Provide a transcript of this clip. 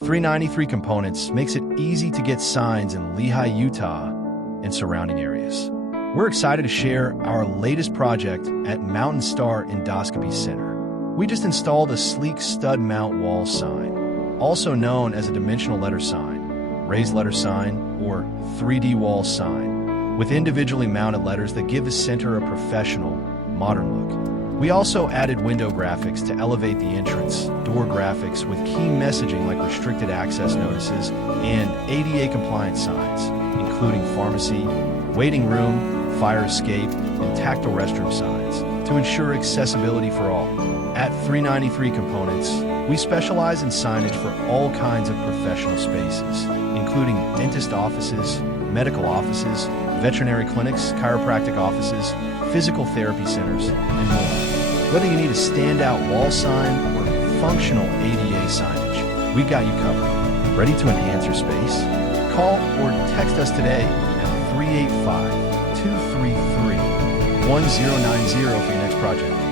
393 Components makes it easy to get signs in Lehi, Utah, and surrounding areas. We're excited to share our latest project at MountainStar Endoscopy Center. We just installed a sleek stud mount wall sign, also known as a dimensional letter sign, raised letter sign, or 3D wall sign, with individually mounted letters that give the center a professional, modern look. We also added window graphics to elevate the entrance, door graphics with key messaging like restricted access notices and ADA compliant signs, including pharmacy, waiting room, fire escape, and tactile restroom signs to ensure accessibility for all. At 393 Components, we specialize in signage for all kinds of professional spaces, including dentist offices, medical offices, veterinary clinics, chiropractic offices, physical therapy centers, and more. Whether you need a standout wall sign or functional ADA signage, we've got you covered. Ready to enhance your space? Call or text us today at 385-233-1090 for your next project.